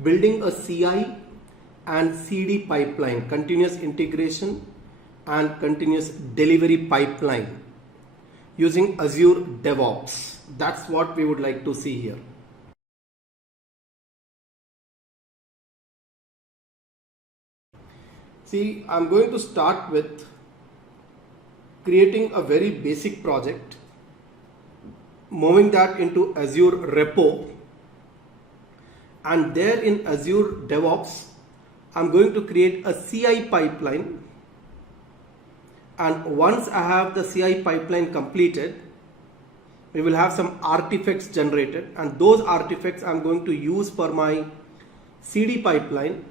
building a CI and CD pipeline, continuous integration and continuous delivery pipeline using Azure DevOps. That's what we would like to see here. See, I'm going to start with creating a very basic project, moving that into Azure Repo, and there in Azure DevOps I'm going to create a CI pipeline, and once I have the CI pipeline completed, we will have some artifacts generated, and those artifacts I'm going to use for my CD pipeline.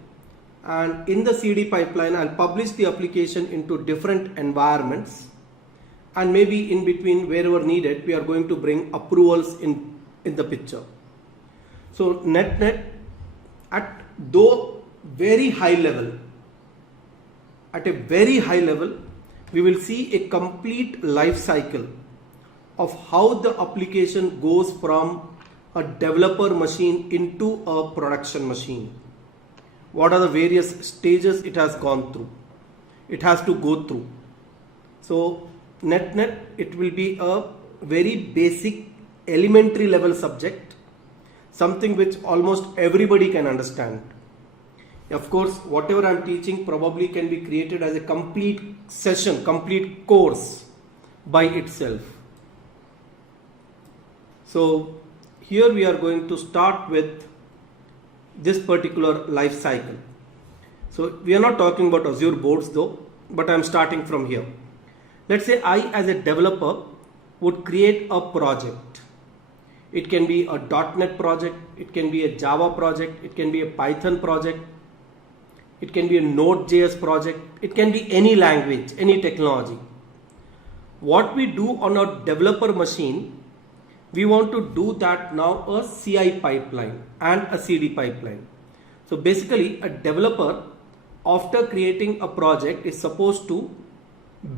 And in the CD pipeline I'll publish the application into different environments, and maybe in between, wherever needed, we are going to bring approvals in the picture. So net at very high level, at a very high level, we will see a complete life cycle of how the application goes from a developer machine into a production machine. What are the various stages it has gone through, it has to go through. So net it will be a very basic elementary level subject, something which almost everybody can understand. Of course, whatever I'm teaching probably can be created as a complete session, complete course by itself. So here we are going to start with this particular life cycle. So we are not talking about Azure boards though, but I'm starting from here. Let's say I as a developer would create a project. It can be a .NET project, it can be a Java project, it can be a Python project, it can be a Node.js project, it can be any language, any technology. What we do on a developer machine, we want to do that now a CI pipeline and a CD pipeline. So basically a developer, after creating a project, is supposed to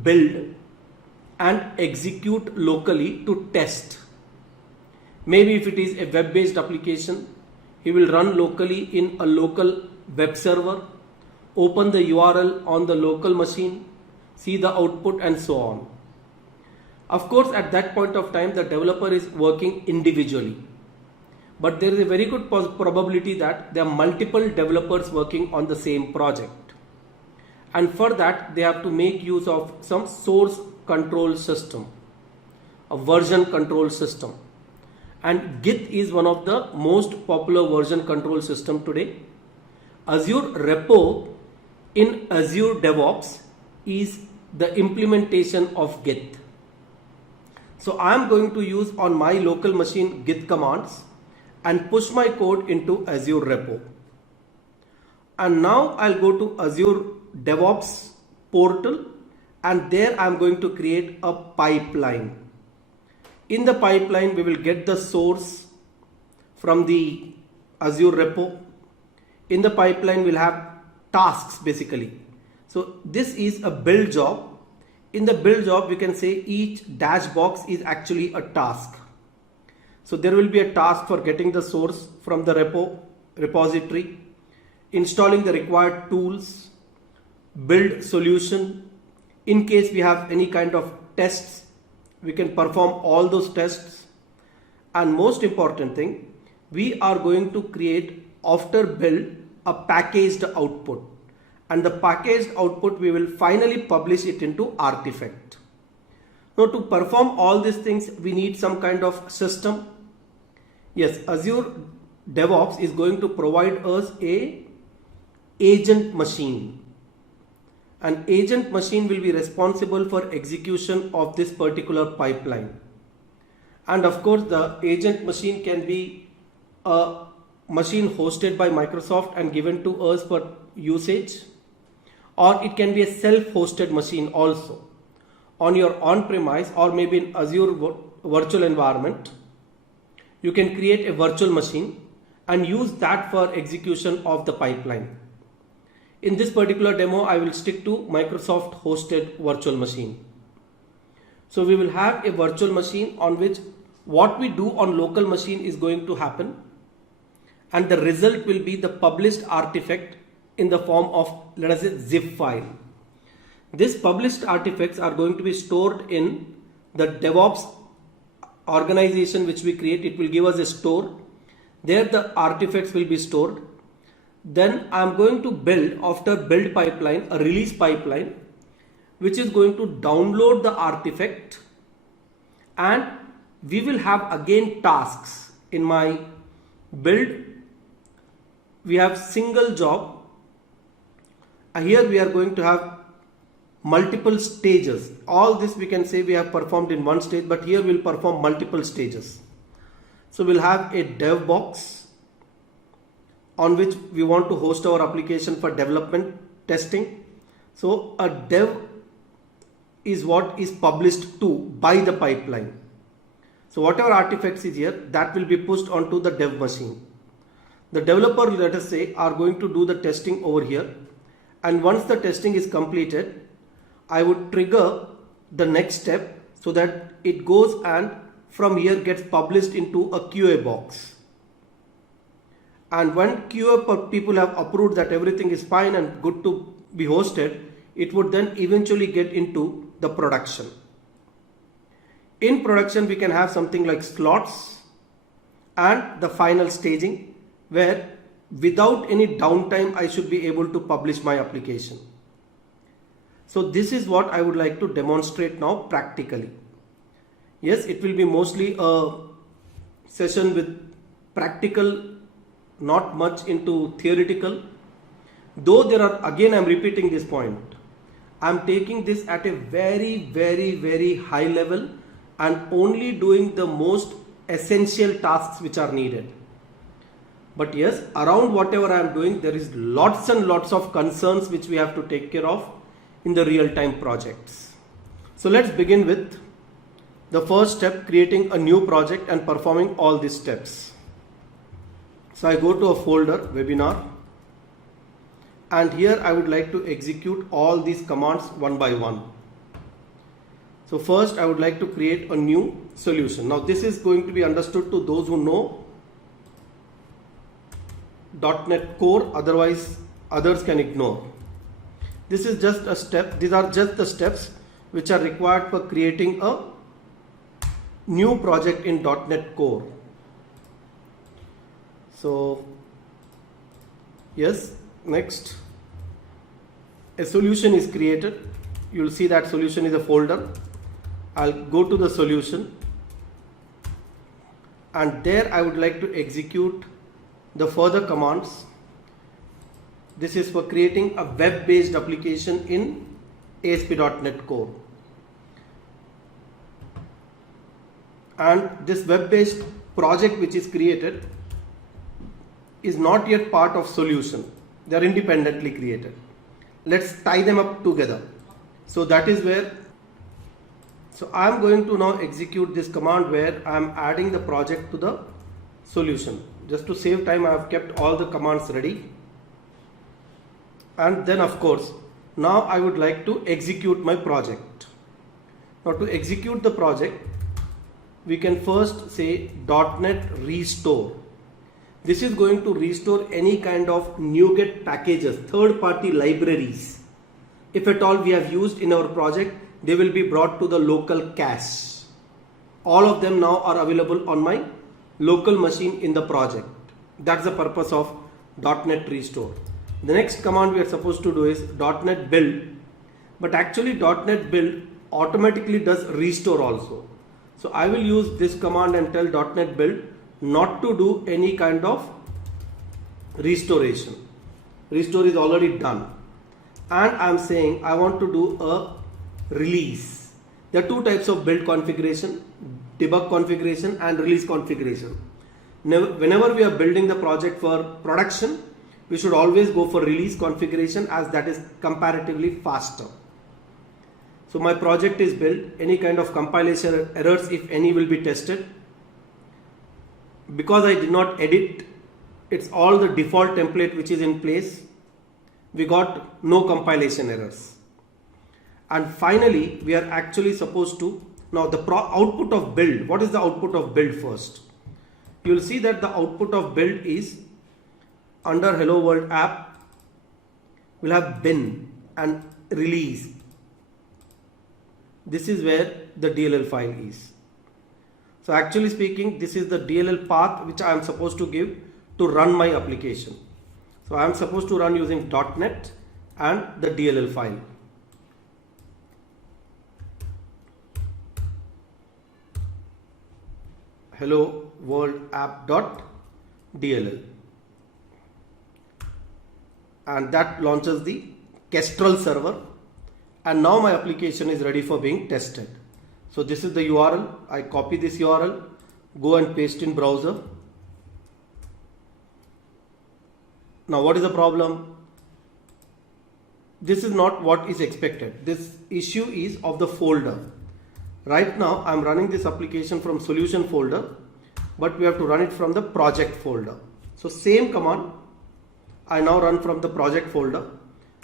build and execute locally to test. Maybe if it is a web-based application, he will run locally in a local web server, open the URL on the local machine, see the output and so on. Of course, at that point of time, the developer is working individually, but there is a very good probability that there are multiple developers working on the same project, and for that they have to make use of some source control system, a version control system, and Git is one of the most popular version control system today. Azure Repo in Azure DevOps is the implementation of Git. So I am going to use on my local machine Git commands and push my code into Azure Repo. And now I'll go to Azure DevOps portal, and there I'm going to create a pipeline. In the pipeline, we will get the source from the Azure Repo. In the pipeline, we'll have tasks basically. So this is a build job. In the build job, we can say each dash box is actually a task. So there will be a task for getting the source from the repository, installing the required tools, build solution. In case we have any kind of tests, we can perform all those tests. And most important thing, we are going to create after build a packaged output. And the packaged output we will finally publish it into artifact. Now to perform all these things, we need some kind of system. Yes, Azure DevOps is going to provide us a agent machine. An agent machine will be responsible for execution of this particular pipeline. And of course, the agent machine can be a machine hosted by Microsoft and given to us for usage, or it can be a self-hosted machine also on your on-premise or maybe in Azure virtual environment. You can create a virtual machine and use that for execution of the pipeline. In this particular demo, I will stick to Microsoft hosted virtual machine. So we will have a virtual machine on which what we do on local machine is going to happen, and the result will be the published artifact in the form of, let us say, zip file. These published artifacts are going to be stored in the DevOps organization which we create. It will give us a store. There the artifacts will be stored. Then I am going to build, after build pipeline, a release pipeline which is going to download the artifact, and we will have again tasks. In my build we have single job. Here we are going to have multiple stages. All this we can say we have performed in one stage, but here we'll perform multiple stages. So we'll have a dev box on which we want to host our application for development testing. So a dev is what is published to by the pipeline. So whatever artifacts is here, that will be pushed onto the dev machine. The developer, let us say, are going to do the testing over here, and once the testing is completed, I would trigger the next step so that it goes and from here gets published into a QA box. And when QA people have approved that everything is fine and good to be hosted, it would then eventually get into the production. In production, we can have something like slots and the final staging, where without any downtime I should be able to publish my application. So this is what I would like to demonstrate now practically. Yes, it will be mostly a session with practical, not much into theoretical. Though there are, again I am repeating this point, I am taking this at a very high level and only doing the most essential tasks which are needed. But yes, around whatever I am doing, there is lots and lots of concerns which we have to take care of in the real-time projects. So let's begin with the first step, creating a new project and performing all these steps. So I go to a folder, webinar, and here I would like to execute all these commands one by one. So first I would like to create a new solution. Now this is going to be understood to those who know .NET Core, otherwise others can ignore. This is just a step. These are just the steps which are required for creating a new project in .NET Core. So yes, next, a solution is created. You will see that solution is a folder. I'll go to the solution, and there I would like to execute the further commands. This is for creating a web-based application in ASP.NET Core. And this web-based project which is created is not yet part of solution. They are independently created. Let's tie them up together. So that is where, so I am going to now execute this command where I am adding the project to the solution. Just to save time, I have kept all the commands ready. And then of course, now I would like to execute my project. Now to execute the project, we can first say .NET restore. This is going to restore any kind of NuGet packages, third-party libraries. If at all we have used in our project, they will be brought to the local cache. All of them now are available on my local machine in the project. That's the purpose of .NET restore. The next command we are supposed to do is .NET build, but actually .NET build automatically does restore also. So I will use this command and tell .NET build not to do any kind of restoration. Restore is already done. And I am saying I want to do a release. There are two types of build configuration, debug configuration and release configuration. Whenever we are building the project for production, we should always go for release configuration, as that is comparatively faster. So my project is built, any kind of compilation errors, if any, will be tested. Because I did not edit, it's all the default template which is in place. We got no compilation errors. And finally, we are actually supposed to, now the output of build, what is the output of build first? You will see that the output of build is under hello world app, we'll have bin and release. This is where the DLL file is. So actually speaking, this is the DLL path which I am supposed to give to run my application. So I am supposed to run using .NET and the DLL file. Hello world app.dll, and that launches the Kestrel server, and now my application is ready for being tested. So this is the URL. I copy this URL, go and paste in browser. Now what is the problem? This is not what is expected. This issue is of the folder. Right now I am running this application from solution folder, but we have to run it from the project folder. So same command I now run from the project folder,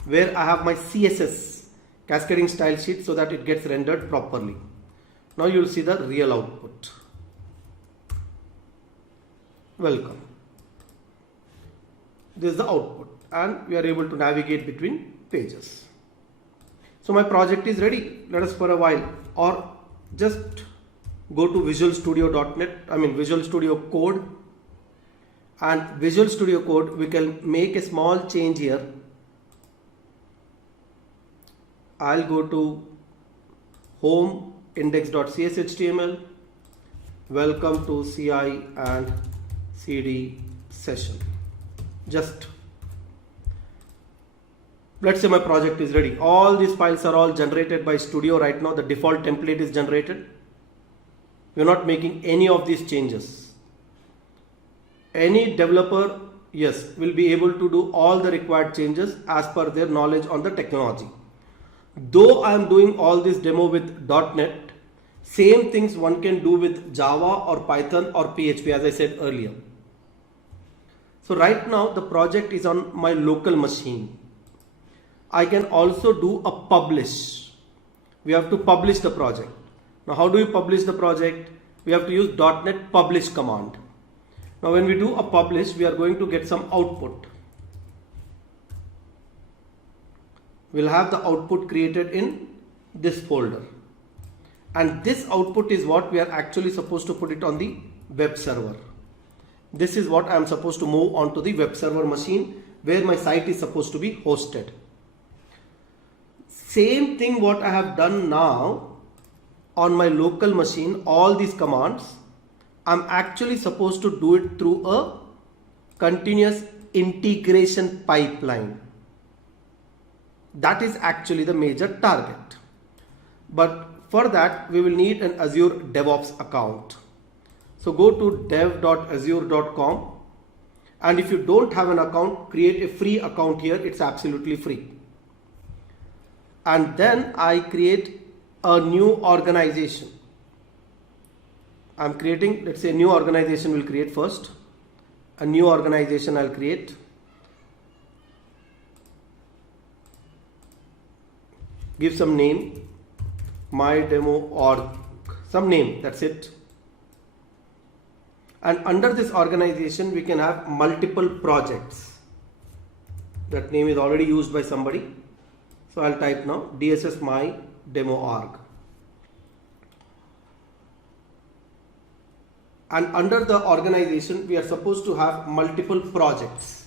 where I have my CSS cascading style sheet so that it gets rendered properly. Now you will see the real output. Welcome. This is the output, and we are able to navigate between pages. So my project is ready. Let us for a while, or just go to Visual Studio Code, and Visual Studio Code we can make a small change here. I'll go to home index.cshtml, welcome to CI and CD session. Just let's say my project is ready. All these files are all generated by Studio right now. The default template is generated. We're not making any of these changes. Any developer, yes, will be able to do all the required changes as per their knowledge on the technology. Though I am doing all this demo with .NET, same things one can do with Java or Python or PHP, as I said earlier. So right now the project is on my local machine. I can also do a publish. We have to publish the project. Now how do we publish the project? We have to use .NET publish command. Now when we do a publish, we are going to get some output. We'll have the output created in this folder. And this output is what we are actually supposed to put it on the web server. This is what I am supposed to move onto the web server machine where my site is supposed to be hosted. Same thing what I have done now on my local machine, all these commands, I'm actually supposed to do it through a continuous integration pipeline. That is actually the major target. But for that we will need an Azure DevOps account. So go to dev.azure.com, and if you don't have an account, create a free account here. It's absolutely free. And then I create a new organization. I'm creating, let's say, a new organization will create first. A new organization I'll create. Give some name, my demo org, some name, that's it. And under this organization we can have multiple projects. That name is already used by somebody. So I'll type now DSS my demo org. And under the organization we are supposed to have multiple projects.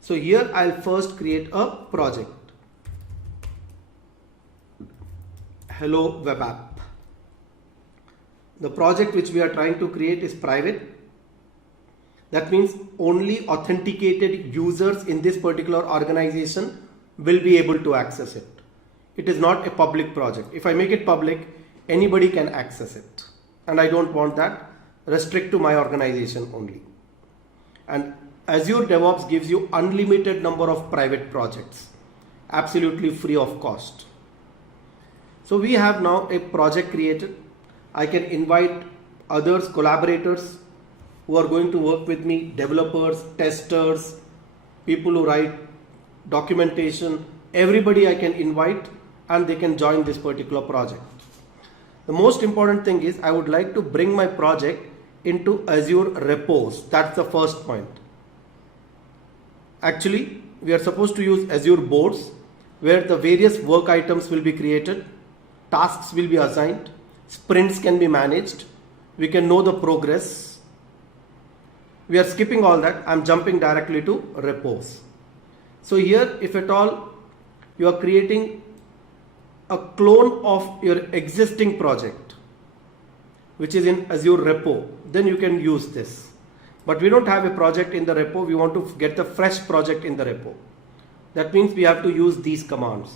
So here I'll first create a project. Hello web app. The project which we are trying to create is private. That means only authenticated users in this particular organization will be able to access it. It is not a public project. If I make it public, anybody can access it. And I don't want that. Restrict to my organization only. And Azure DevOps gives you unlimited number of private projects, absolutely free of cost. So we have now a project created. I can invite others, collaborators who are going to work with me, developers, testers, people who write documentation, everybody I can invite and they can join this particular project. The most important thing is I would like to bring my project into Azure Repos. That's the first point. Actually, we are supposed to use Azure boards where the various work items will be created, tasks will be assigned, sprints can be managed, we can know the progress. We are skipping all that. I'm jumping directly to repos. So here, if at all you are creating a clone of your existing project which is in Azure Repo, then you can use this. But we don't have a project in the repo, we want to get the fresh project in the repo. That means we have to use these commands.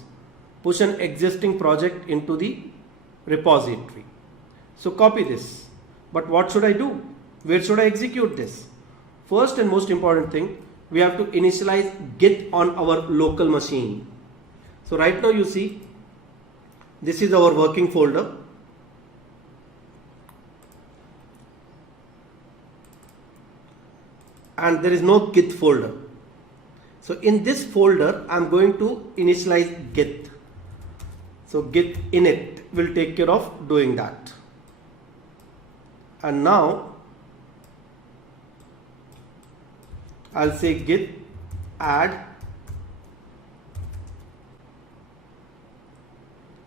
Push an existing project into the repository. So copy this. But what should I do? Where should I execute this? First and most important thing, we have to initialize Git on our local machine. So right now you see, this is our working folder. And there is no Git folder. So in this folder, I'm going to initialize Git. So Git init will take care of doing that. And now I'll say Git add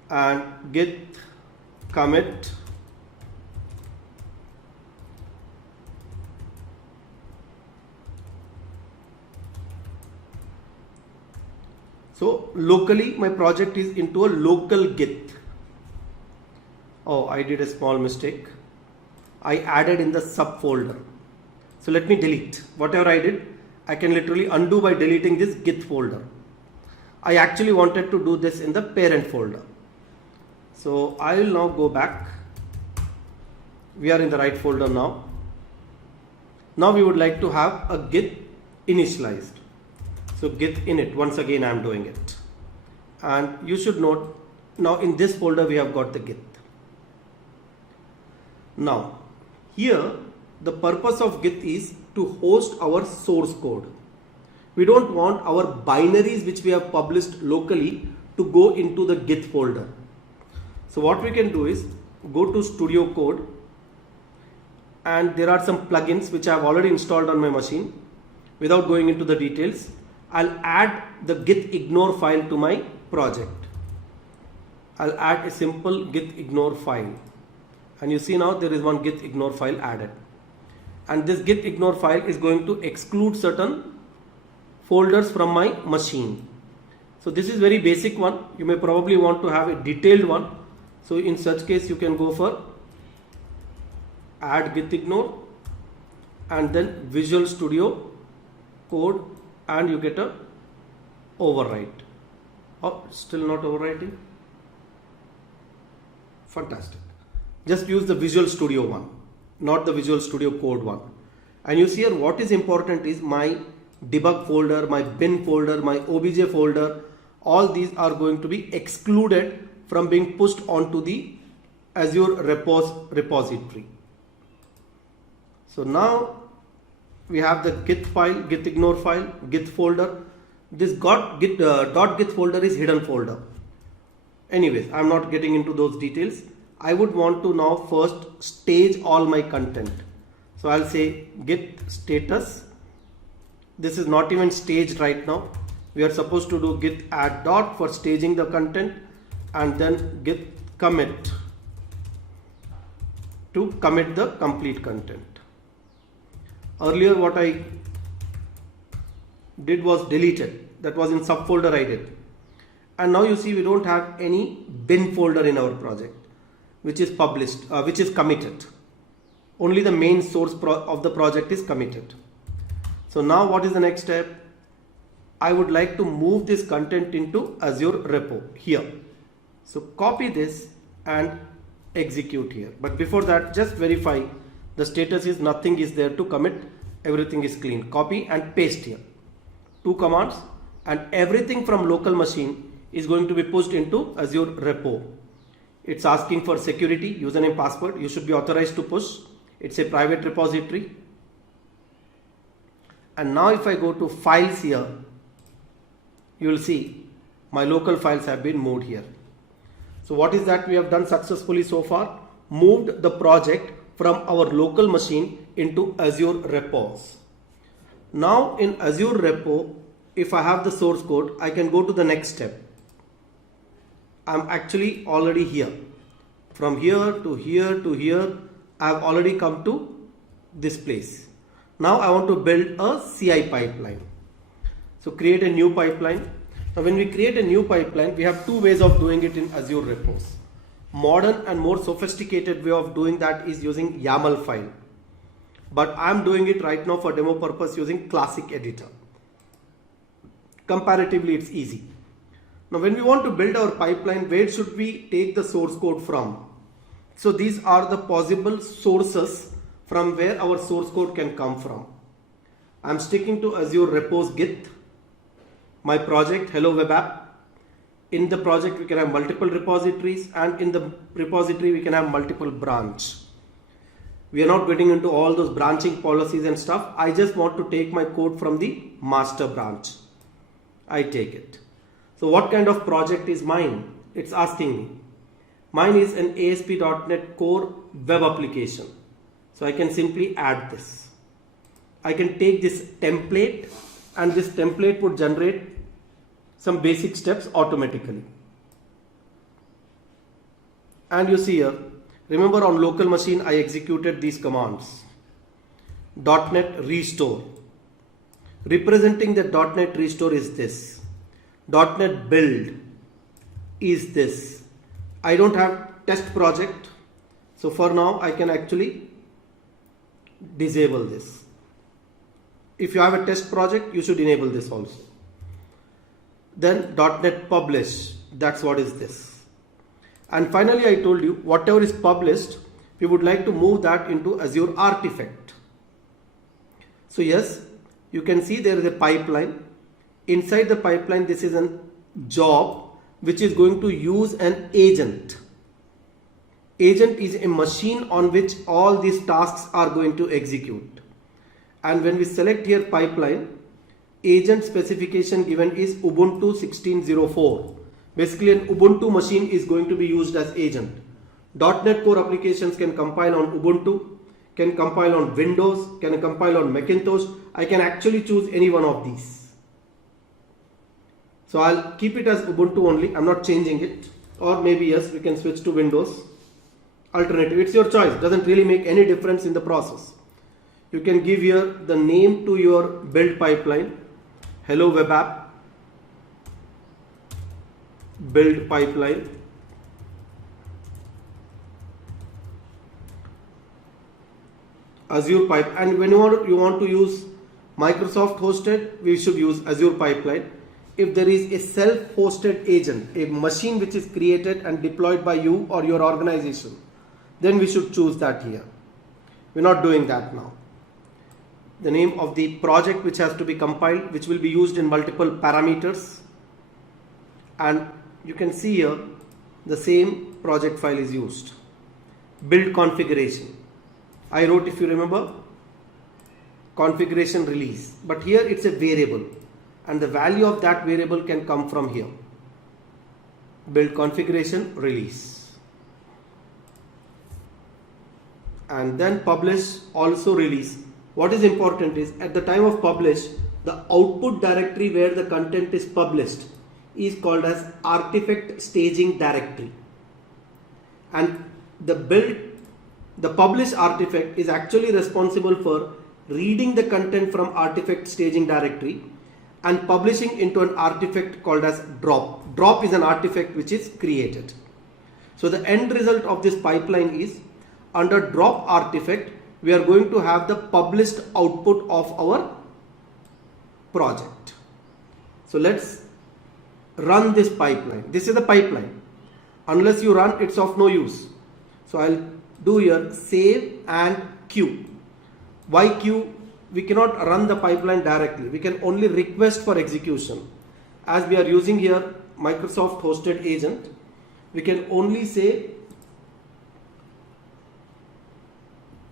and Git commit So locally my project is into a local Git. Oh, I did a small mistake. I added in the subfolder. So let me delete. Whatever I did, I can literally undo by deleting this Git folder. I actually wanted to do this in the parent folder. So I will now go back. We are in the right folder now. Now we would like to have a Git initialized. So Git init, once again I am doing it. And you should note, now in this folder we have got the Git. Now here the purpose of Git is to host our source code. We don't want our binaries which we have published locally to go into the Git folder. So what we can do is go to Studio Code, and there are some plugins which I have already installed on my machine. Without going into the details, I'll add the git ignore file to my project. I'll add a simple git ignore file, and you see now there is one git ignore file added, and this git ignore file is going to exclude certain folders from my machine. So this is very basic one. You may probably want to have a detailed one. So in such case you can go for add git ignore and then Visual Studio Code, and you get a overwrite. Oh, still not overwriting. Fantastic. Just use the Visual Studio one, not the Visual Studio Code one. And you see here what is important is my debug folder, my bin folder, my obj folder, all these are going to be excluded from being pushed onto the Azure Repos repository. So now we have the git file, git ignore file, git folder. This .git folder is hidden folder. Anyways, I'm not getting into those details. I would want to now first stage all my content. So I'll say git status. This is not even staged right now. We are supposed to do git add dot for staging the content, and then git commit to commit the complete content. Earlier what I did was deleted. That was in subfolder I did. And now you see we don't have any bin folder in our project which is published, which is committed. Only the main source of the project is committed. So now what is the next step? I would like to move this content into Azure Repo here. So copy this and execute here. But before that, just verify the status is nothing is there to commit, everything is clean. Copy and paste here. 2 commands, and everything from local machine is going to be pushed into Azure Repo. It's asking for security, username, password. You should be authorized to push. It's a private repository. And now if I go to files here, you will see my local files have been moved here. So what is that we have done successfully so far? Moved the project from our local machine into Azure Repos. Now in Azure Repo, if I have the source code, I can go to the next step. I'm actually already here. From here to here to here, I've already come to this place. Now I want to build a CI pipeline. So create a new pipeline. Now when we create a new pipeline, we have two ways of doing it in Azure Repos. Modern and more sophisticated way of doing that is using YAML file. But I'm doing it right now for demo purpose using classic editor. Comparatively, it's easy. Now when we want to build our pipeline, where should we take the source code from? So these are the possible sources from where our source code can come from. I'm sticking to Azure Repos Git, my project Hello Web App. In the project we can have multiple repositories, and in the repository we can have multiple branch. We are not getting into all those branching policies and stuff. I just want to take my code from the master branch. I take it. So what kind of project is mine? It's asking me. Mine is an ASP.NET Core web application. So I can simply add this. I can take this template, and this template would generate some basic steps automatically. And you see here, remember on local machine I executed these commands. .NET restore. Representing the .NET restore is this. .NET build is this. I don't have test project, so for now I can actually disable this. If you have a test project, you should enable this also. Then .NET publish, that's what is this. And finally I told you whatever is published, we would like to move that into Azure Artifact. So yes, you can see there is a pipeline. Inside the pipeline, this is a job which is going to use an agent. Agent is a machine on which all these tasks are going to execute. And when we select here pipeline, agent specification given is Ubuntu 16.04. Basically an Ubuntu machine is going to be used as agent. .NET Core applications can compile on Ubuntu, can compile on Windows, can compile on Macintosh. I can actually choose any one of these. So I'll keep it as Ubuntu only. I'm not changing it. Or maybe yes, we can switch to Windows. Alternative, it's your choice. Doesn't really make any difference in the process. You can give here the name to your build pipeline. Hello Web App. Build pipeline. Azure Pipe. And whenever you want to use Microsoft hosted, we should use Azure Pipeline. If there is a self-hosted agent, a machine which is created and deployed by you or your organization, then we should choose that here. We're not doing that now. The name of the project which has to be compiled, which will be used in multiple parameters. And you can see here the same project file is used. Build configuration. I wrote, if you remember, configuration release. But here it's a variable. And the value of that variable can come from here. Build configuration release. And then publish, also release. What is important is at the time of publish, the output directory where the content is published is called as artifact staging directory. And the publish artifact is actually responsible for reading the content from artifact staging directory and publishing into an artifact called as drop. Drop is an artifact which is created. So the end result of this pipeline is under drop artifact, we are going to have the published output of our project. So let's run this pipeline. This is the pipeline. Unless you run, it's of no use. So I'll do here save and queue. Why queue? We cannot run the pipeline directly. We can only request for execution. As we are using here Microsoft hosted agent, we can only say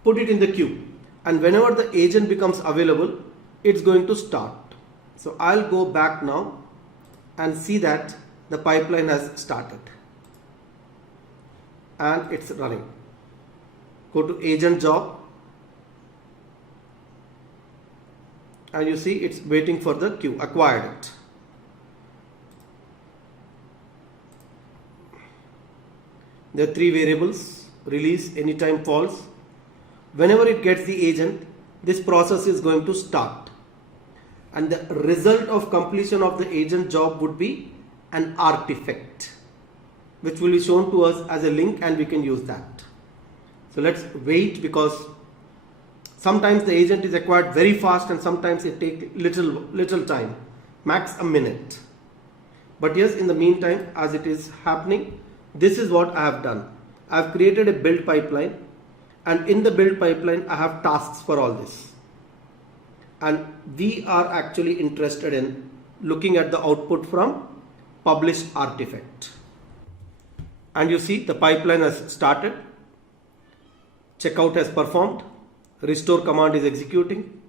put it in the queue, and whenever the agent becomes available, it's going to start. So I'll go back now and see that the pipeline has started and it's running. Go to agent job. and you see it's waiting for the queue, acquired it. There are 3 variables: release, anytime, false. Whenever it gets the agent, this process is going to start, and the result of completion of the agent job would be an artifact, which will be shown to us as a link, and we can use that. So let's wait, because sometimes the agent is acquired very fast and sometimes it takes little time, max a minute. But yes, in the meantime, as it is happening, this is what I have done. I have created a build pipeline, and in the build pipeline I have tasks for all this, and we are actually interested in looking at the output from published artifact. And you see the pipeline has started, checkout has performed, restore command is executing,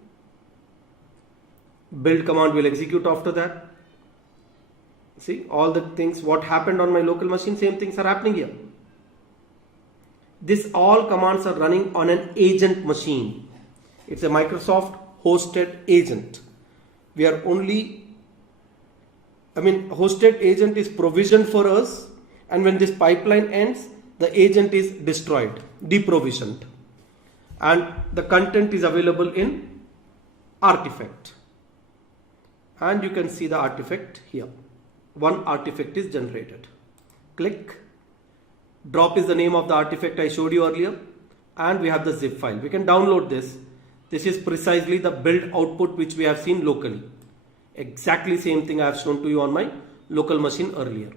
build command will execute after that. See all the things what happened on my local machine, same things are happening here. This all commands are running on an agent machine. It's a Microsoft hosted agent. We are only, hosted agent is provisioned for us, and when this pipeline ends, the agent is destroyed, deprovisioned, and the content is available in artifact. And you can see the artifact here. One artifact is generated. Click. Drop is the name of the artifact I showed you earlier, and we have the zip file. We can download this. This is precisely the build output which we have seen locally. Exactly same thing I have shown to you on my local machine earlier.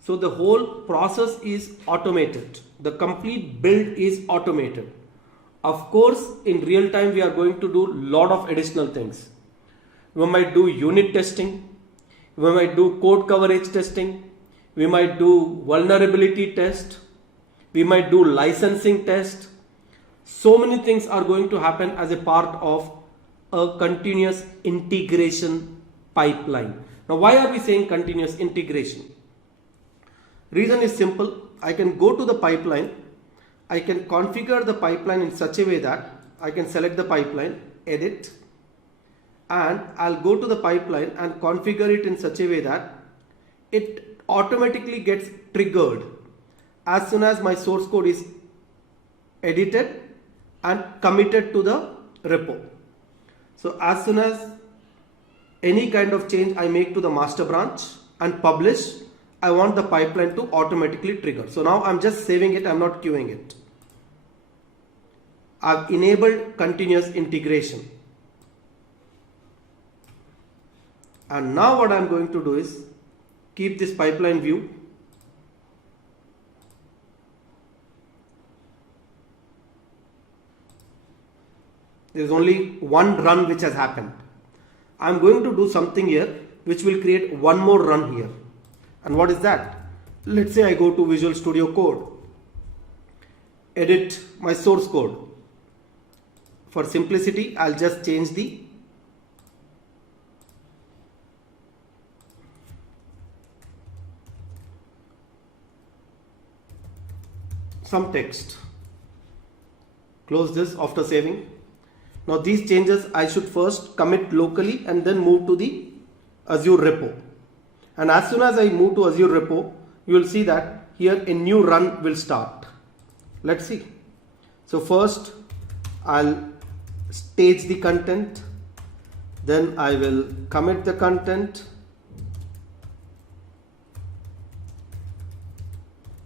So the whole process is automated. The complete build is automated. Of course, in real time we are going to do lot of additional things. We might do unit testing. We might do code coverage testing. We might do vulnerability test. We might do licensing test. So many things are going to happen as a part of a continuous integration pipeline. Now, why are we saying continuous integration? Reason is simple. I can go to the pipeline. I can configure the pipeline in such a way that I can select the pipeline, edit, and I'll go to the pipeline and configure it in such a way that it automatically gets triggered as soon as my source code is edited and committed to the repo. So as soon as any kind of change I make to the master branch and publish, I want the pipeline to automatically trigger. So now I'm just saving it, I'm not queuing it. I've enabled continuous integration. And now what I'm going to do is keep this pipeline view. There is only one run which has happened. I'm going to do something here which will create one more run here. And what is that? Let's say I go to Visual Studio Code, edit my source code. For simplicity, I'll just change some text. Close this after saving. Now these changes I should first commit locally and then move to the Azure Repo. And as soon as I move to Azure Repo, you will see that here a new run will start. Let's see. So first I'll stage the content, then I will commit the content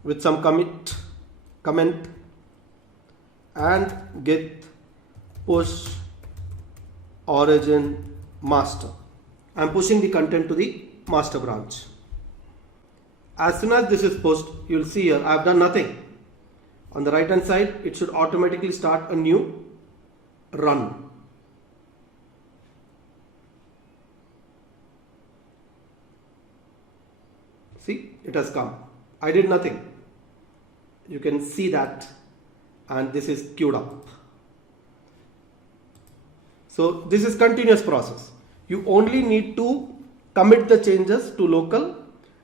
with some comment, and git push origin master. I am pushing the content to the master branch. As soon as this is pushed, you will see here I have done nothing. On the right hand side, it should automatically start a new run. See, it has come. I did nothing. You can see that, and this is queued up. So this is continuous process. You only need to commit the changes to local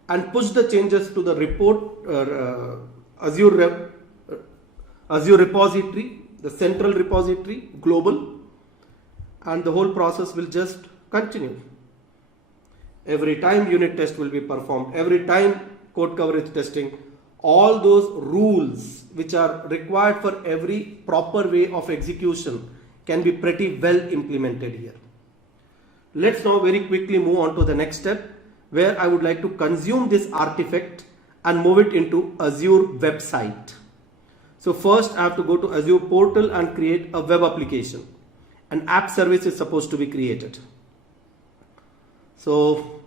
and push the changes to the Azure repository, the central repository, global, and the whole process will just continue. Every time unit test will be performed, every time code coverage testing, all those rules which are required for every proper way of execution can be pretty well implemented here. Let's now very quickly move on to the next step, where I would like to consume this artifact and move it into Azure website. So first I have to go to Azure portal and create a web application. An app service is supposed to be created. So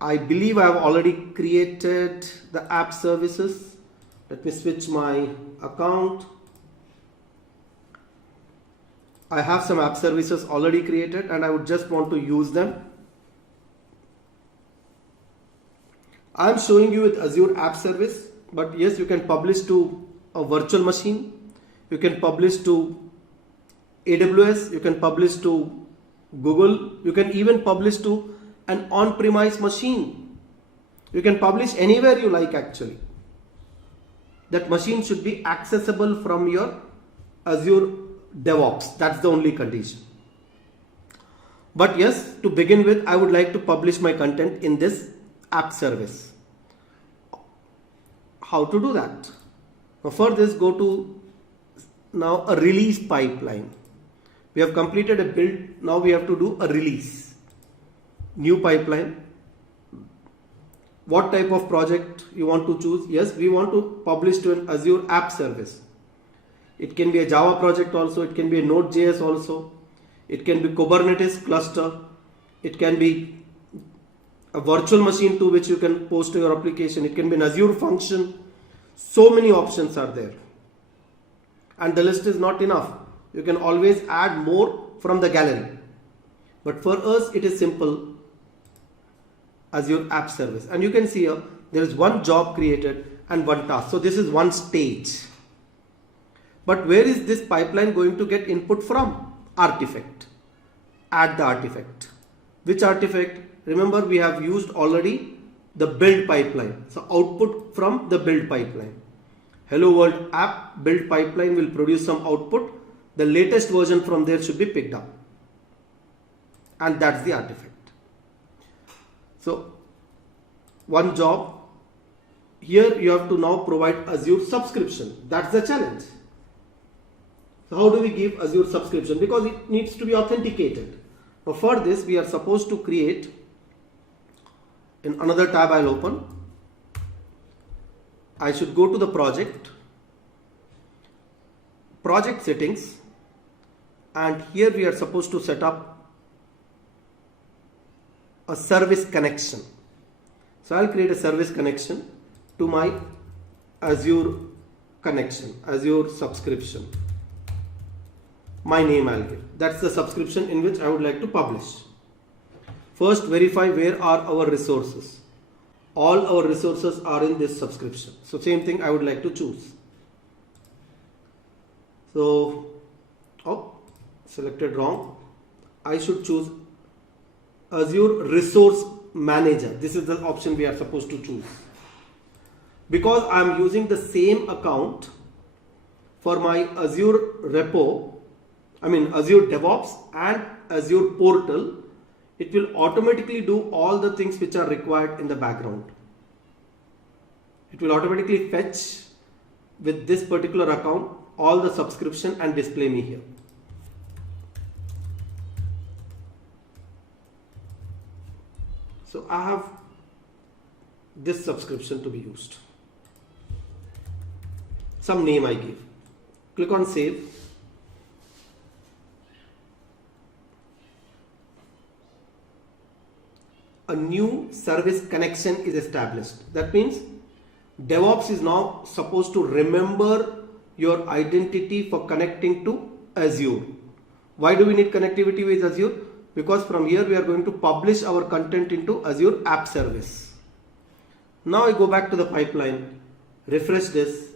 I believe I have already created the app services. Let me switch my account. I have some app services already created and I would just want to use them. I am showing you with Azure App Service, but yes, you can publish to a virtual machine, you can publish to AWS, you can publish to Google, you can even publish to an on-premise machine. You can publish anywhere you like actually. That machine should be accessible from your Azure DevOps. That's the only condition. But yes, to begin with, I would like to publish my content in this app service. How to do that? Now for this, go to now a release pipeline. We have completed a build. Now we have to do a release. New pipeline. What type of project you want to choose? Yes, we want to publish to an Azure App Service. It can be a Java project also. It can be a Node.js also. It can be Kubernetes cluster. It can be a virtual machine to which you can post your application. It can be an Azure function. So many options are there. And the list is not enough. You can always add more from the gallery. But for us, it is simple. Azure App Service. And you can see here, there is one job created and one task. So this is one stage. But where is this pipeline going to get input from? Artifact. Add the artifact. Which artifact? Remember, we have used already the build pipeline. So output from the build pipeline. Hello World app build pipeline will produce some output. The latest version from there should be picked up. And that's the artifact. So one job. Here you have to now provide Azure subscription. That's the challenge. So how do we give Azure subscription? Because it needs to be authenticated. Now for this, we are supposed to create, in another tab I'll open, I should go to the project settings, and here we are supposed to set up a service connection. So I'll create a service connection to my Azure connection, Azure subscription. My name I'll give. That's the subscription in which I would like to publish. First, verify where are our resources. All our resources are in this subscription. So same thing I would like to choose. So, selected wrong. I should choose Azure Resource Manager. This is the option we are supposed to choose. Because I am using the same account for my Azure Repo, Azure DevOps and Azure portal, it will automatically do all the things which are required in the background. It will automatically fetch with this particular account all the subscription and display me here. So I have this subscription to be used. Some name I give. Click on save. A new service connection is established. That means DevOps is now supposed to remember your identity for connecting to Azure. Why do we need connectivity with Azure? Because from here we are going to publish our content into Azure App Service. Now I go back to the pipeline, refresh this.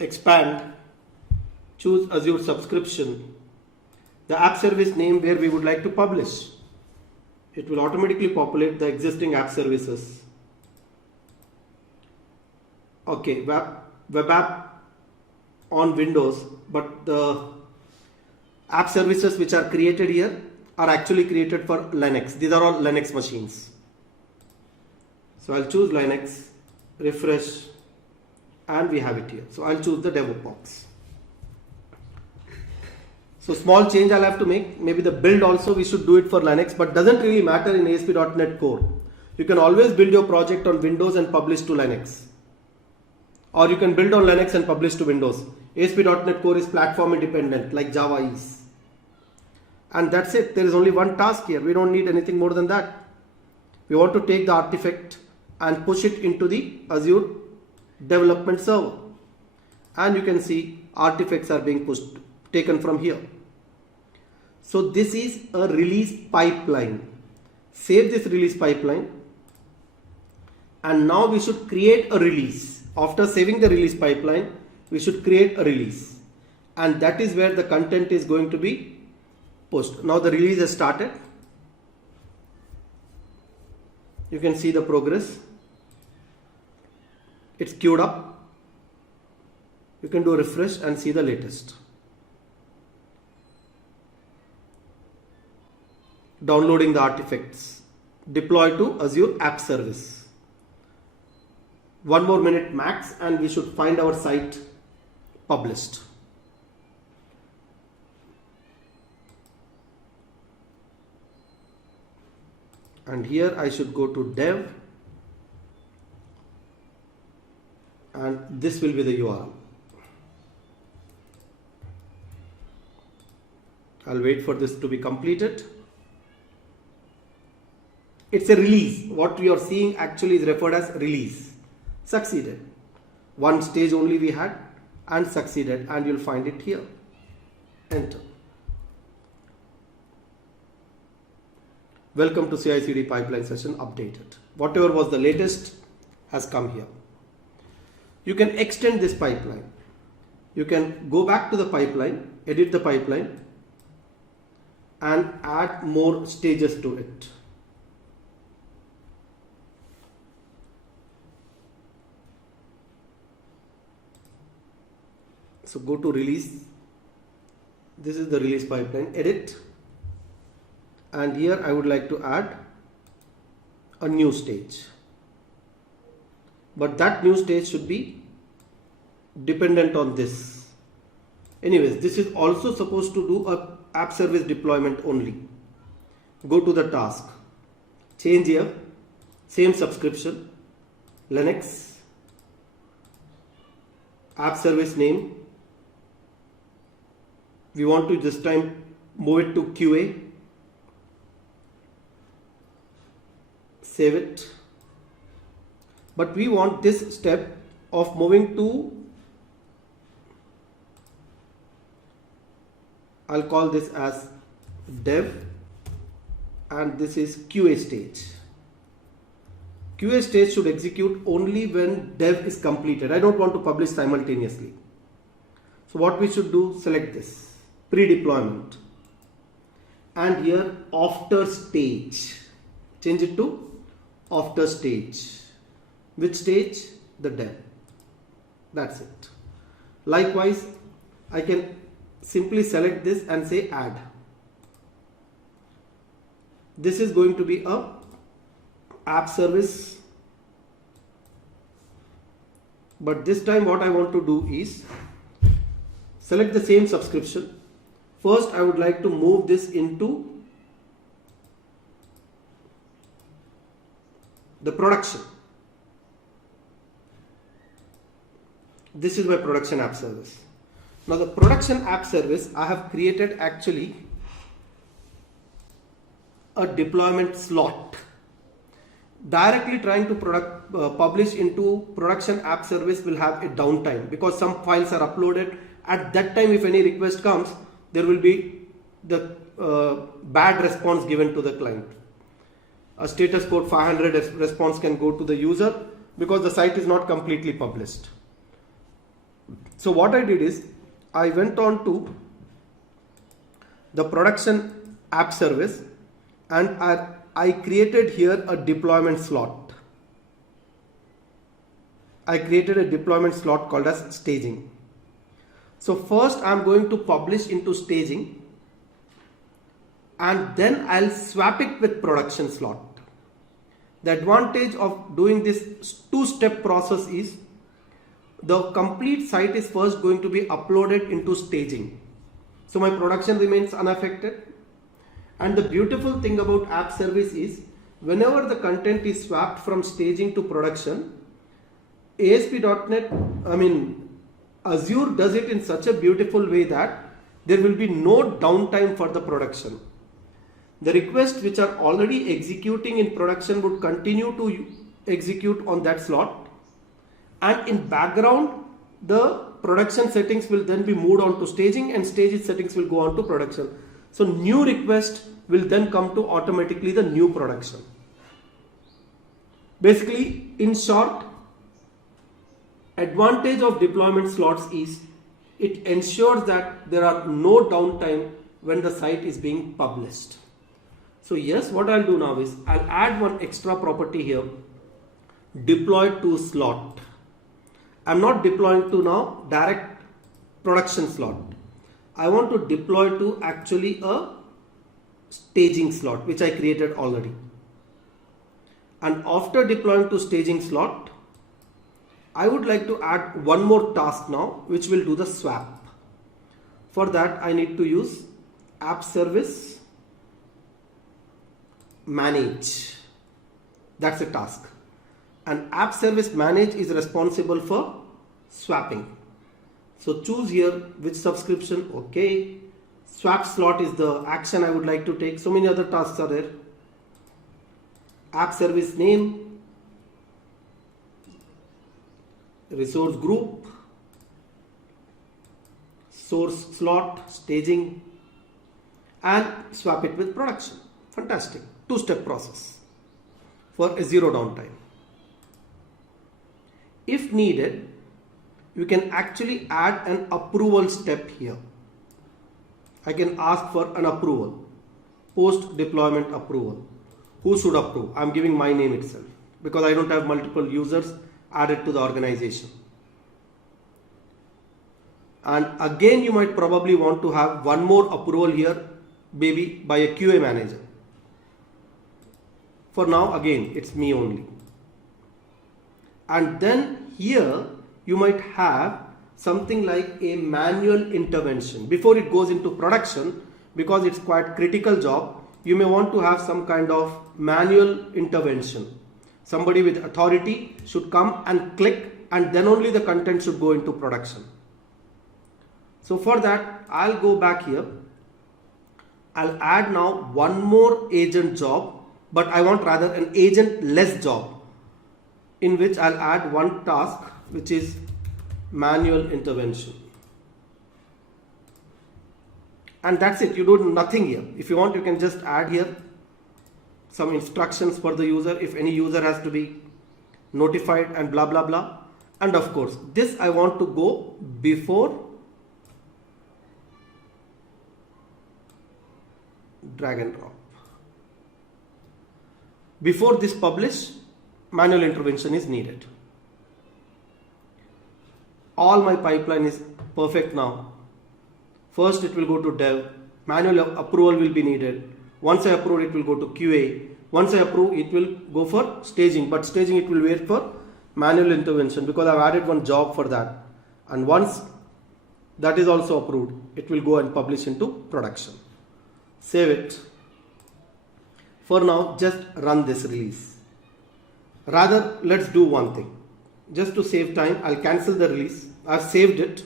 Expand, choose Azure subscription. The app service name where we would like to publish. It will automatically populate the existing app services. Okay, web app on Windows, but the app services which are created here are actually created for Linux. These are all Linux machines. So I'll choose Linux, refresh, and we have it here. So I'll choose the DevOps. So small change I'll have to make. Maybe the build also we should do it for Linux, but doesn't really matter in ASP.NET Core. You can always build your project on Windows and publish to Linux. Or you can build on Linux and publish to Windows. ASP.NET Core is platform independent like Java is. And that's it. There is only one task here. We don't need anything more than that. We want to take the artifact and push it into the Azure development server. And you can see artifacts are being taken from here. So this is a release pipeline. Save this release pipeline. And now we should create a release. After saving the release pipeline, we should create a release. And that is where the content is going to be pushed. Now the release has started. You can see the progress. It's queued up. You can do a refresh and see the latest. Downloading the artifacts. Deploy to Azure App Service. 1 more minute max and we should find our site published. And here I should go to dev and this will be the URL. I'll wait for this to be completed. It's a release. What we are seeing actually is referred as release. Succeeded. One stage only we had and succeeded, and you'll find it here. Enter. Welcome to CICD pipeline session updated. Whatever was the latest has come here. You can extend this pipeline. You can go back to the pipeline, edit the pipeline, and add more stages to it. So go to release. This is the release pipeline. Edit. And here I would like to add a new stage. But that new stage should be dependent on this. Anyways, this is also supposed to do a app service deployment only. Go to the task. Change here. Same subscription. Linux. App service name. We want to this time move it to QA. Save it. But we want this step of moving to, I'll call this as dev, and this is QA stage. QA stage should execute only when dev is completed. I don't want to publish simultaneously. So what we should do, select this. Pre-deployment, and here after stage, change it to after stage. Which stage? The dev. That's it. Likewise, I can simply select this and say add. This is going to be a app service, but this time what I want to do is select the same subscription. First, I would like to move this into the production. This is my production app service. Now the production app service, I have created actually a deployment slot. Directly trying to publish into production app service will have a downtime because some files are uploaded. At that time, if any request comes, there will be the bad response given to the client. A status code 500 response can go to the user because the site is not completely published. So what I did is I went on to the production app service and I created here a deployment slot. I created a deployment slot called as staging. So first I'm going to publish into staging, and then I'll swap it with production slot. The advantage of doing this two-step process is the complete site is first going to be uploaded into staging. So my production remains unaffected. And the beautiful thing about app service is whenever the content is swapped from staging to production, ASP.NET, Azure does it in such a beautiful way that there will be no downtime for the production. The requests which are already executing in production would continue to execute on that slot, and in background the production settings will then be moved on to staging, and staging settings will go on to production. So new request will then come to automatically the new production. Basically, in short, advantage of deployment slots is it ensures that there are no downtime when the site is being published. So yes, what I'll do now is I'll add one extra property here, deploy to slot. I'm not deploying to now direct production slot. I want to deploy to actually a staging slot which I created already. And after deploying to staging slot, I would like to add one more task now which will do the swap. For that I need to use app service manage. That's a task. And app service manage is responsible for swapping. So choose here which subscription. Okay. Swap slot is the action I would like to take. So many other tasks are there. App service name, resource group, source slot, staging, and swap it with production. Fantastic. Two-step process for a zero downtime. If needed, you can actually add an approval step here. I can ask for an approval, post deployment approval. Who should approve? I'm giving my name itself because I don't have multiple users added to the organization. And again, you might probably want to have one more approval here, maybe by a QA manager. For now, again, it's me only. And then here you might have something like a manual intervention before it goes into production, because it's quite critical job. You may want to have some kind of manual intervention. Somebody with authority should come and click, and then only the content should go into production. So for that, I'll go back here. I'll add now one more agent job, but I want rather an agent less job, in which I'll add one task which is manual intervention. And that's it. You do nothing here. If you want, you can just add here some instructions for the user, if any user has to be notified and blah blah blah. And of course, this I want to go before drag and drop. Before this publish, manual intervention is needed. All my pipeline is perfect now. First it will go to dev, manual approval will be needed. Once I approve, it will go to QA. Once I approve, it will go for staging, but staging it will wait for manual intervention because I've added one job for that. And once that is also approved, it will go and publish into production. Save it. For now, just run this release. Rather, let's do one thing. Just to save time, I'll cancel the release. I've saved it.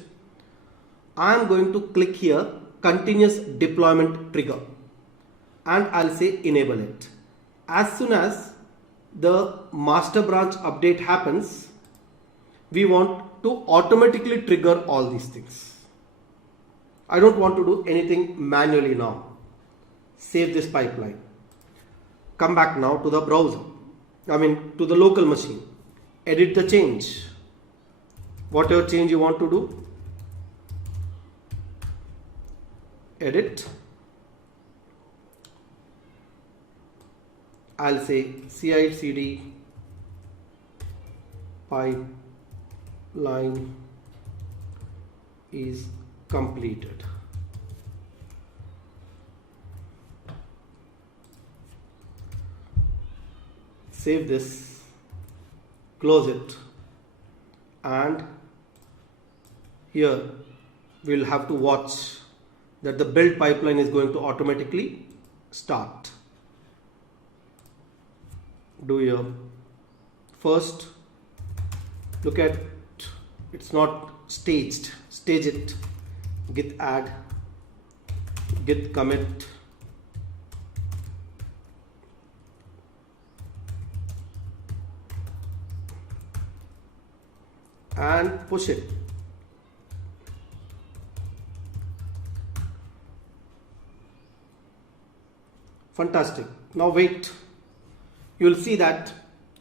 I'm going to click here, continuous deployment trigger, and I'll say enable it. As soon as the master branch update happens, we want to automatically trigger all these things. I don't want to do anything manually now. Save this pipeline. Come back now to the browser. To the local machine. Edit the change. Whatever change you want to do. Edit. I'll say CICD pipe line is completed. Save this, close it, and here we'll have to watch that the build pipeline is going to automatically start. Do here. First, look at it's not staged. Stage it. Git add, git commit, and push it. Fantastic. Now wait. You will see that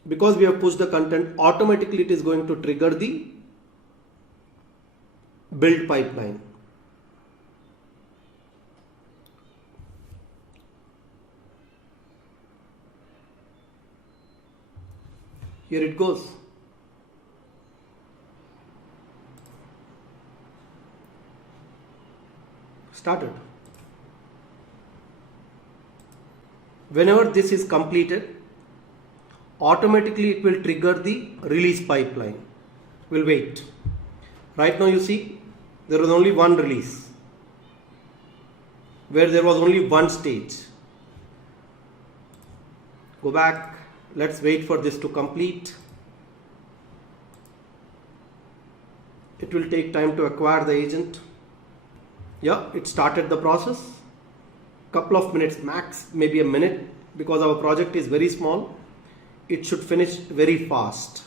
because we have pushed the content, automatically it is going to trigger the build pipeline. Here it goes. Started. Whenever this is completed, automatically it will trigger the release pipeline. We'll wait. Right now you see there was only one release where there was only one stage. Go back. Let's wait for this to complete. It will take time to acquire the agent. Yeah, it started the process. Couple of minutes max, maybe a minute, because our project is very small. It should finish very fast.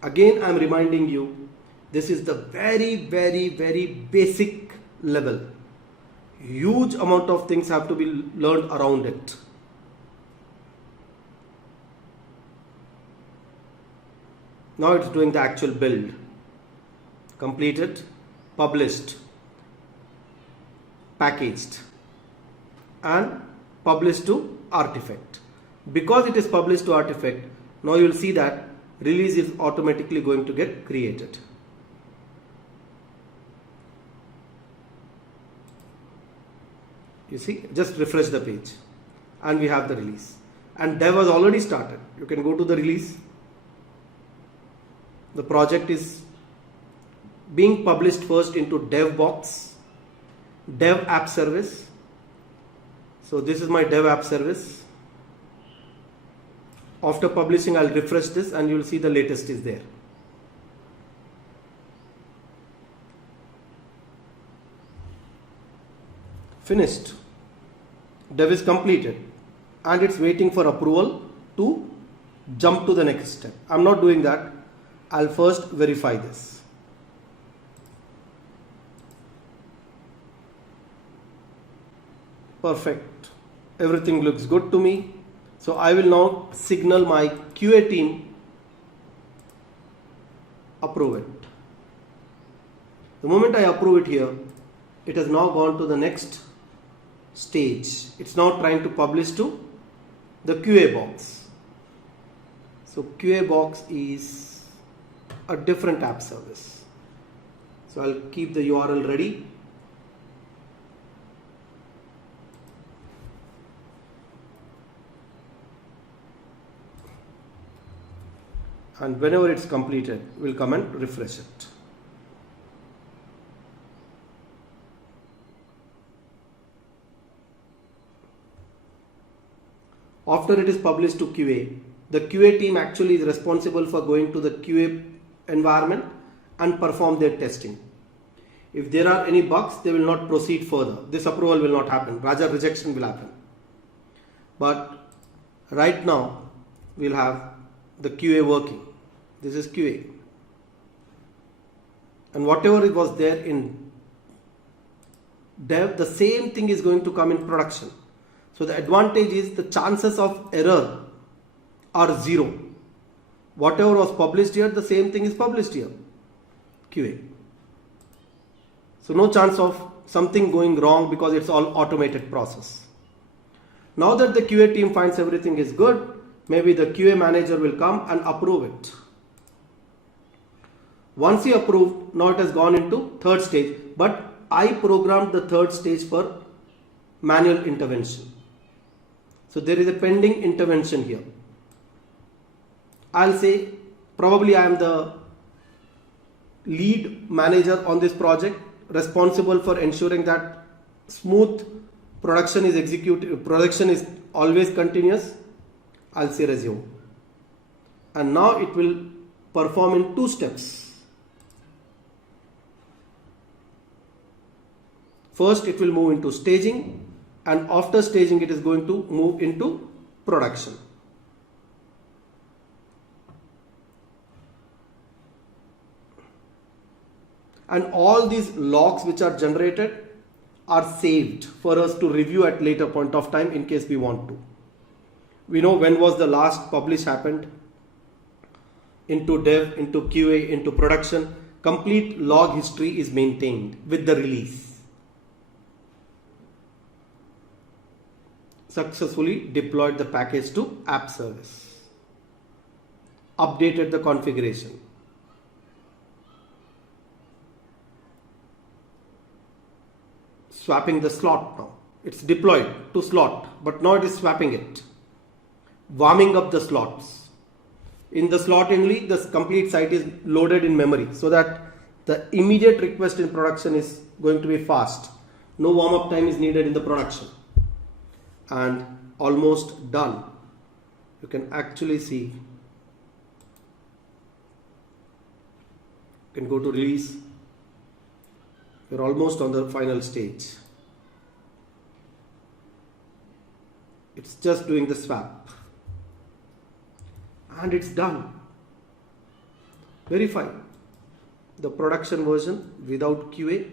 Again, I am reminding you, this is the very basic level. Huge amount of things have to be learned around it. Now it's doing the actual build. Completed, published, packaged, and published to artifact. Because it is published to artifact, now you will see that release is automatically going to get created. You see, just refresh the page and we have the release. And dev has already started. You can go to the release. The project is being published first into dev box, dev app service. So this is my dev app service. After publishing, I'll refresh this and you'll see the latest is there. Finished. Dev is completed and it's waiting for approval to jump to the next step. I'm not doing that. I'll first verify this. Perfect. Everything looks good to me. So I will now signal my QA team approve it. The moment I approve it here, it has now gone to the next stage. It's now trying to publish to the QA box. So QA box is a different app service. So I'll keep the URL ready. And whenever it's completed, we'll come and refresh it. After it is published to QA, the QA team actually is responsible for going to the QA environment and perform their testing. If there are any bugs, they will not proceed further. This approval will not happen. Rather, rejection will happen. But right now, we'll have the QA working. This is QA. And whatever it was there in dev, the same thing is going to come in production. So the advantage is the chances of error are zero. Whatever was published here, the same thing is published here. QA. So no chance of something going wrong because it's all automated process. Now that the QA team finds everything is good, maybe the QA manager will come and approve it. Once he approved, now it has gone into third stage, but I programmed the third stage for manual intervention. So there is a pending intervention here. I'll say probably I am the lead manager on this project, responsible for ensuring that smooth production is executed, production is always continuous. I'll say resume. And now it will perform in 2 steps. First, it will move into staging, and after staging, it is going to move into production. And all these logs which are generated are saved for us to review at later point of time in case we want to. We know when was the last publish happened into dev, into QA, into production. Complete log history is maintained with the release. Successfully deployed the package to app service. Updated the configuration. Swapping the slot now. It's deployed to slot, but now it is swapping it. Warming up the slots. In the slot only, the complete site is loaded in memory so that the immediate request in production is going to be fast. No warm up time is needed in the production. And almost done. You can actually see. You can go to release. We're almost on the final stage. It's just doing the swap. And it's done. Verify. The production version without QA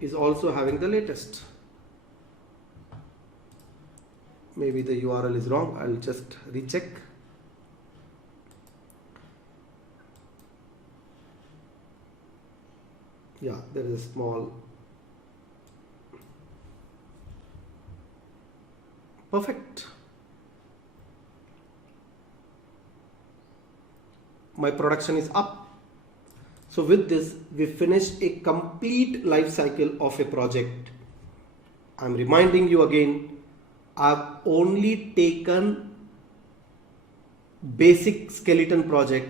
is also having the latest. Maybe the URL is wrong. I'll just recheck. Yeah, there is a small. Perfect. My production is up. So with this, we finished a complete life cycle of a project. I'm reminding you again, I've only taken basic skeleton project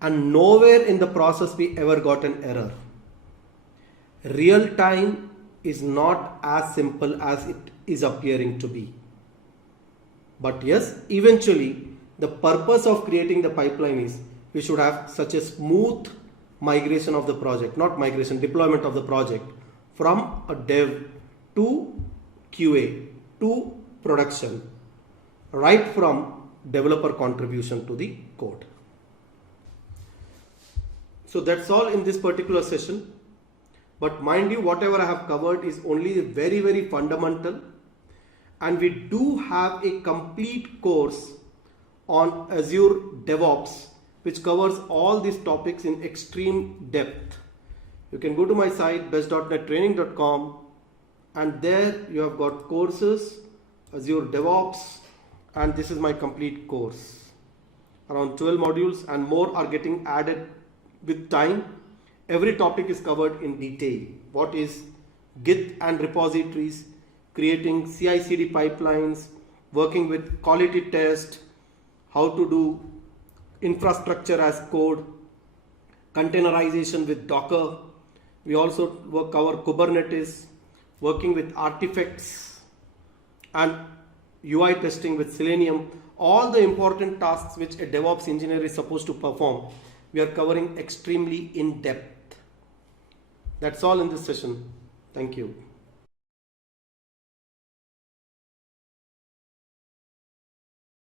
and nowhere in the process we ever got an error. Real time is not as simple as it is appearing to be. But yes, eventually the purpose of creating the pipeline is we should have such a smooth migration of the project, not migration, deployment of the project from a dev to QA to production, right from developer contribution to the code. So that's all in this particular session. But mind you, whatever I have covered is only very, very fundamental. And we do have a complete course on Azure DevOps, which covers all these topics in extreme depth. You can go to my site best.nettraining.com, and there you have got courses, Azure DevOps, and this is my complete course. Around 12 modules and more are getting added with time. Every topic is covered in detail. What is Git and repositories, creating CICD pipelines, working with quality test, how to do infrastructure as code, containerization with Docker. We also cover Kubernetes, working with artifacts and UI testing with Selenium. All the important tasks which a DevOps engineer is supposed to perform, we are covering extremely in depth. That's all in this session. Thank you.